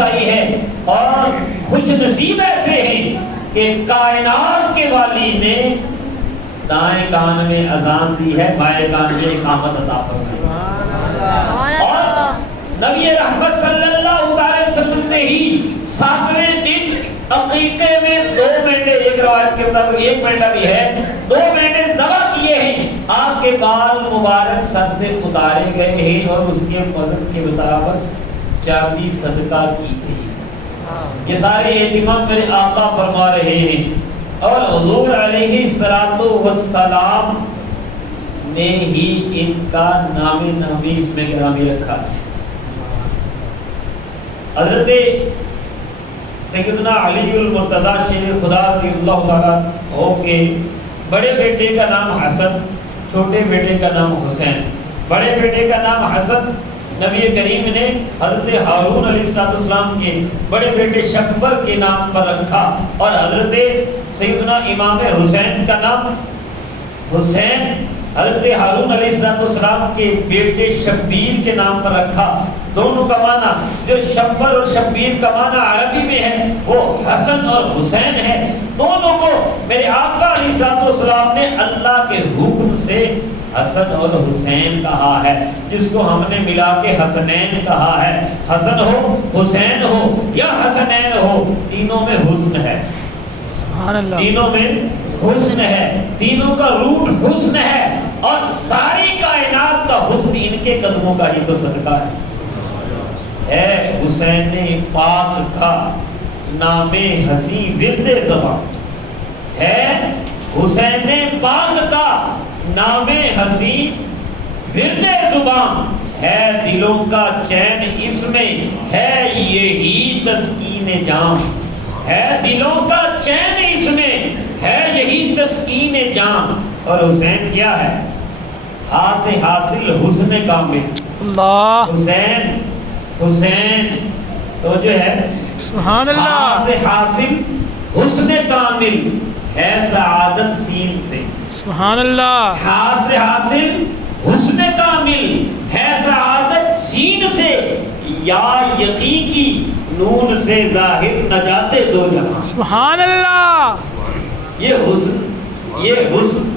آئی ہے، اور خوش نصیب ایسے ہیں کہ کائنات کے والی نے دائیں کان میں اذان دی ہے، بائیں کان میں اقامت عطا فرمائی، اور نبی رحمت صلی اللہ علیہ وسلم نے ہی 7ویں دن عقیقے میں 2 مینڈے، ایک روایت کے مطابق 1 مینڈا بھی ہے، 2 مینڈے ذبح کیے ہیں، آپ کے بال مبارک سر سے اتارے گئے ہیں، اور اس کے وزن کے برابر چاندی صدقہ کی گئی۔ یہ سارے اہتمام میرے آقا فرما رہے ہیں، اور حضور علیہ السلام نے ہی ان کا نام نامی اس میں گرامی رکھا۔ حضرت سیدنا علی المرتضیٰ شیر خدا رضی اللہ تعالیٰ ہو کے بڑے بیٹے کا نام حسن، چھوٹے بیٹے کا نام حسین۔ بڑے بیٹے کا نام حسن نبی کریم نے حضرت ہارون علیہ السلام کے بڑے بیٹے شکبر کے نام پر رکھا، اور حضرت سیدنا امام حسین کا نام حسین حضرت ہارون علیہ السلام کے بیٹے شبیر کے نام پر رکھا۔ دونوں کا معنی، جو شکبر اور شبیر کا معنی عربی میں ہے، وہ حسن اور حسین ہے۔ دونوں کو میرے آقا علیہ السلام نے اللہ کے حکم سے حسن اور حسین کہا ہے، جس کو ہم نے ملا کے حسنین کہا ہے۔ حسن ہو، حسین ہو یا حسنین ہو، تینوں میں حسن ہے، سبحان اللہ، تینوں میں حسن ہے، تینوں کا روٹ حسن ہے، اور ساری کائنات کا حسن ان کے قدموں کا ہی تو صدقہ ہے۔ حسین پاک کا نام ہنسی ورد زبان ہے، حسین پاک کا نام ہنسی ورد زبان ہے، دلوں کا چین اس میں ہے، یہی تسکین جام ہے، دلوں کا چین اس میں ہے، یہی تسکین جام۔ اور حسین کیا ہے؟ ہاں سے حاصل حسن کامل، اللہ، حسین حسین تو جو ہے سبحان اللہ، ہاں سے حاصل حسن کامل ہے، سعادت سین سے، سبحان اللہ، ہاں سے حاصل حسن کامل ہے، سعادت سین سے، یا یقین کی نون سے ظاہر نجات دو جہاں۔ سبحان اللہ، یہ حسن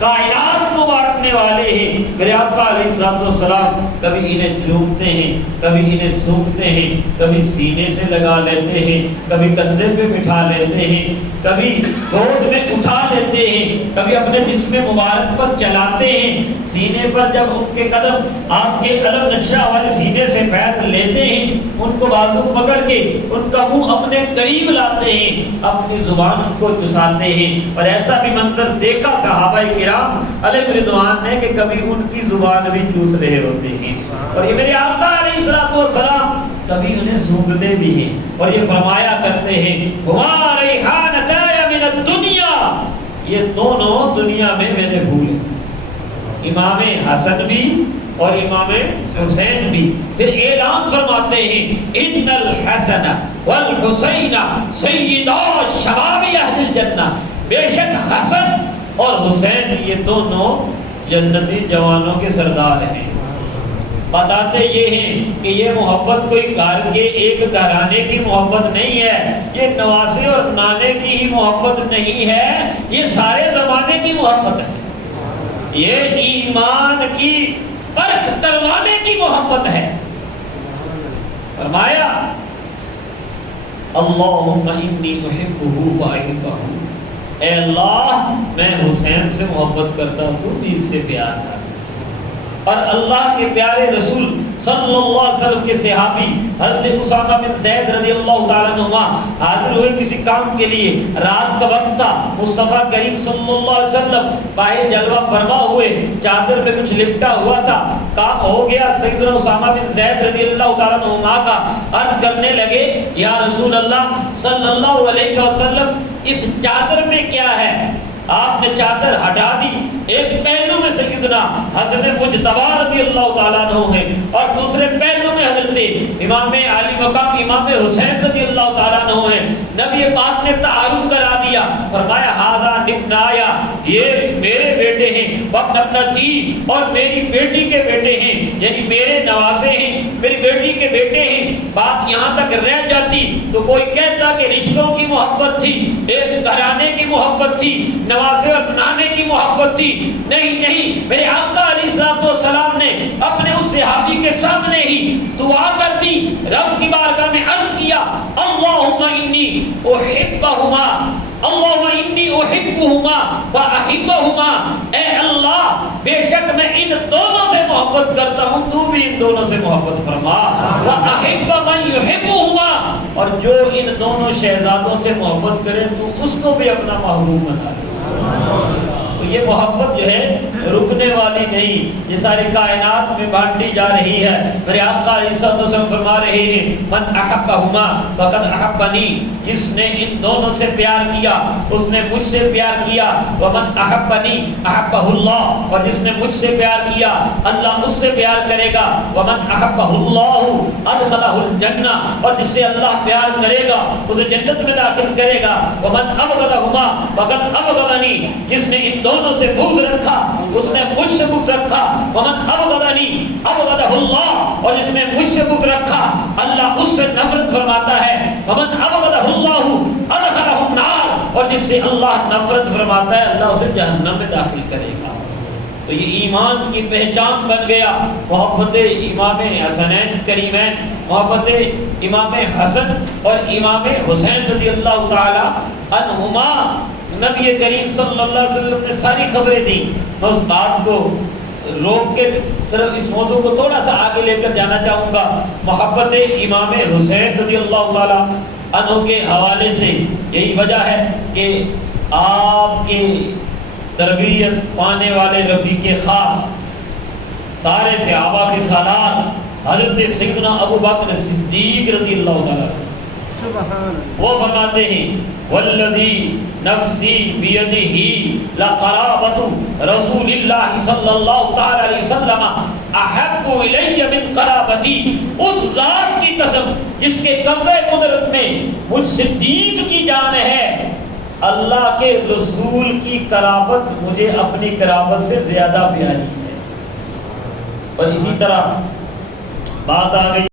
کائنات کو بانٹنے والے ہیں۔ میرے آقا علیہ السلام کبھی انہیں چومتے ہیں، کبھی انہیں سونگھتے ہیں، کبھی سینے سے لگا لیتے ہیں، کبھی کندھے پہ بٹھا لیتے ہیں، کبھی گود میں اٹھا لیتے ہیں، کبھی اپنے جسم مبارک پر چلاتے ہیں، سینے پر جب ان کے قدم آپ کے علم نشہ والے سینے سے فیض لیتے ہیں، ان کو بازو پکڑ کے ان کا منہ اپنے قریب لاتے ہیں، اپنی زبان ان کو چساتے ہیں۔ اور ایسا بھی منظر دیکھا صحابہ کرام علیہ رضوان نے کہ کبھی ان کی زبان بھی چوس رہے ہوتے ہیں، اور یہ میرے آقا علیہ السلام کبھی انہیں سونگھتے بھی ہیں، اور یہ فرمایا کرتے ہیں ہوا ریحانتایا من الدنیا، یہ دونوں دنیا میں میرے پھول ہیں، امام حسن بھی اور امام حسین بھی۔ پھر اعلان فرماتے ہیں ان الحسن والحسین سیدا شباب اہل الجنہ، بے شک حسن اور حسین یہ دونوں جنتی جوانوں کے سردار ہیں۔ بتاتے یہ ہیں کہ یہ محبت کوئی گھر کے ایک گھرانے کی محبت نہیں ہے، یہ نواسے اور نانے کی ہی محبت نہیں ہے، یہ سارے زمانے کی محبت ہے، یہ ایمان کی پرکھ کروانے کی محبت ہے۔ فرمایا اللہم انی احبہ واحبہ، اے اللہ میں حسین سے محبت کرتا ہوں، تو بھی اس سے پیار کر۔ اور اللہ کے پیارے رسول صلی اللہ علیہ وسلم کے صحابی حضرت اسامہ بن زید رضی اللہ تعالیٰ عنہ حاضر ہوئے کسی کام کے لیے، رات کا وقت تھا، مصطفیٰ کریم صلی اللہ علیہ وسلم باہر جلوہ فرما ہوئے، چادر پہ کچھ لپٹا ہوا تھا، کام ہو گیا، سیدنا اسامہ بن زید رضی اللہ تعالیٰ عنہ کا عرض کرنے لگے یا رسول اللہ صلی اللہ علیہ وسلم اس چادر میں کیا ہے؟ آپ نے چادر ہٹا دی، ایک پہلو میں سیدنا حسن مجتبی رضی اللہ تعالیٰ عنہ ہیں اور دوسرے پہلو میں حضرت امام علی مقام امام حسین رضی اللہ تعالیٰ عنہ ہیں۔ نبی پاک نے تعارف کرا دیا، فرمایا ھذا ابنایا، یہ میرے بیٹے ہیں، وابن ابنتی، اور میری بیٹی کے بیٹے ہیں، یعنی میرے نواسے ہیں، میری بیٹی کے بیٹے ہیں۔ بات یہاں تک رہ جاتی تو کوئی کہتا کہ رشتوں کی محبت تھی، ایک گھرانے کی محبت تھی، نواسے اور نانے کی محبت تھی۔ نہیں نہیں، میرے آقا علیہ السلام نے اپنے اس صحابی کے سامنے ہی دعا کر دی، رب کی بارگاہ میں عرض کیا، اللہم انی احبہما، اللہم انی احبہما واحبہما، اے اللہ بے شک میں ان دونوں سے محبت کرتا ہوں، تو بھی ان دونوں سے محبت فرما، واحب من یحبہما، اور جو ان دونوں شہزادوں سے محبت کرے تو اس کو بھی اپنا محبوب بنا لے۔ تو یہ محبت جو ہے رکنے والی نہیں، یہ ساری کائنات میں بانٹی جا رہی ہے۔ میرے آقا علیہ السلام فرما رہے ہیں، من احبہما فقد احبنی، جس نے ان دونوں سے پیار کیا اس نے مجھ سے پیار کیا، ومن احبنی احبہ اللہ، اور جس نے مجھ سے پیار کیا اللہ اس سے پیار کرے گا، ومن احبہ اللہ ادخلہ الجنہ، اور جس سے اللہ پیار کرے گا اسے جنت میں داخل کرے گا، ومن ابغضہما فقد ابغضنی، جس نے ان دونوں سے بغض رکھا اس نے مجھ سے بغض رکھا، ومن ابغضنی ابغضہ اللہ، اور جس نے مجھ سے بغض رکھا اللہ اس سے نفرت فرماتا ہے، ومن ابغضہ اللہ ادخلہ النار، اور جس سے اللہ نفرت فرماتا ہے اللہ اسے جہنم میں داخل کرے گا۔ تو یہ ایمان کی پہچان بن گیا، محبت امام حسنین کریمین، محبت امام حسن اور امام حسین رضی اللہ تعالی عنہما۔ نبی کریم صلی اللہ علیہ وسلم نے ساری خبریں دی، میں اس بات کو روک کے صرف اس موضوع کو تھوڑا سا آگے لے کر جانا چاہوں گا۔ محبت امام حسین رضی اللہ تعالی عنہ کے حوالے سے یہی وجہ ہے کہ آپ کے تربیت پانے والے رفیق خاص سارے صحابہ کے سالار حضرت سیدنا ابو بکر صدیق رضی اللہ تعالیٰ وہ فرماتے ہیں، والذی نفسی بیدہ لقرابۃ رسول اللہ صلی اللہ تعالی علیہ وسلم احب الی من قرابتی، اس ذات کی قسم جس کے قبضہ قدرت میں مجھ صدیق کی جان ہے، اللہ کے رسول کی قرابت مجھے اپنی قرابت سے زیادہ پیاری ہے۔ اور اسی طرح بات آ گئی